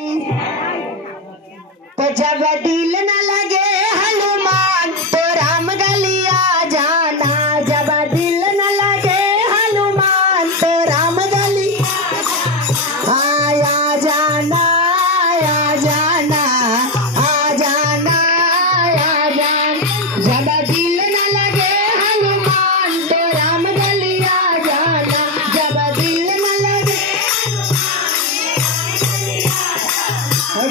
तो जब दिल न लगे हनुमान तो राम गलिया जाना। जब दिल न लगे हनुमान तो राम गलिया आया जाना, आया जाना, आ जाना, आया जाना। जब दिल न लगे हनुमान तो राम गलिया जाना। जब दिल न लगे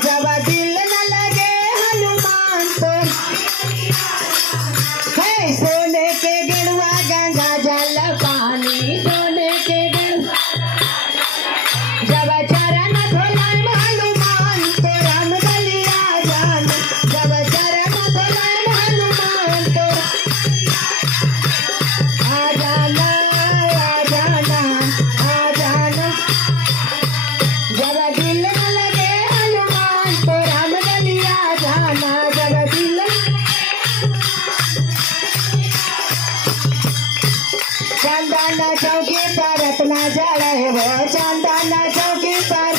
जब दिल न लगे हनुमान तो है सोने के गिरवा गंगा जल पानी। सोने के गिरवा जब चरण धोलाए हनुमान तो राम गलिया जाना। जब चरण धोलाए हनुमान तो आ जाना, आ जाना, आ जाना। जब दिल न लगे हनुमान तो राम गलिया जाना। जब दिल चंदन चौकी पर अपना जड़े वो चंदन चौकी पर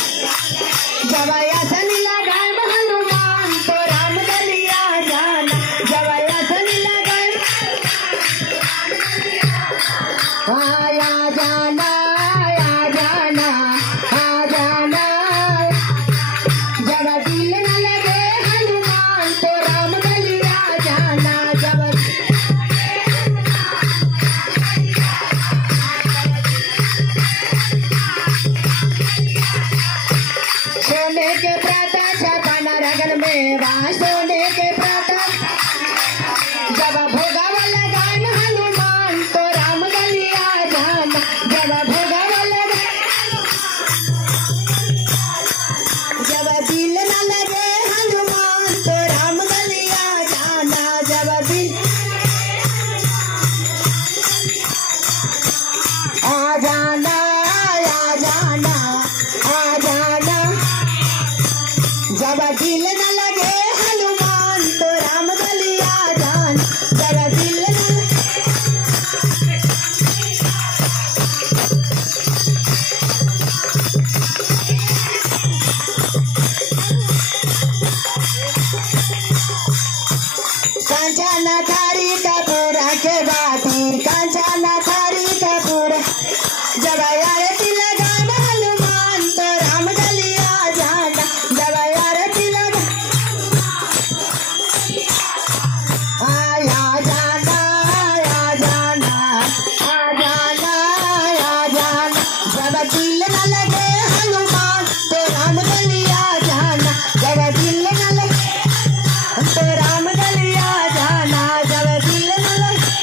जब आसन लगाए हनुमान तो राम गलिया जाना। जब आसन लगाए आया जाना, आया जाना, आ जाना। जब दिल न लगे हनुमान तो राम गलिया जाना। जब सोने के प्रातः छपन रगन में वास। सोने के प्रातः जब भोगावा लगाए हनुमान तो राम गलिया जाना। जब भोगावा लगाए जब दिल न लगे हनुमान तो राम गलिया जाना। जब दिल आ जाना, आ जाना, आ जाना। जब दिल न लगे हनुमान तो राम गलिया जाना। जब दिल न कांचन थारी कपूर के बाती। कांचन थारी कपूर जब आरती लगाए हनुमान तो राम गलिया जाना। जब आरती लगा आया जाना, आया जाना, आ जाना, आया जाना। जब दिल न लगे हनुमान तो राम गलिया जाना। जब दिल न लगे तो राम गलिया जाना। जब दिल न लगे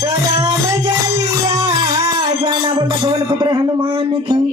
तो राम गलिया जाना। बोल भवन पुत्र हनुमान की।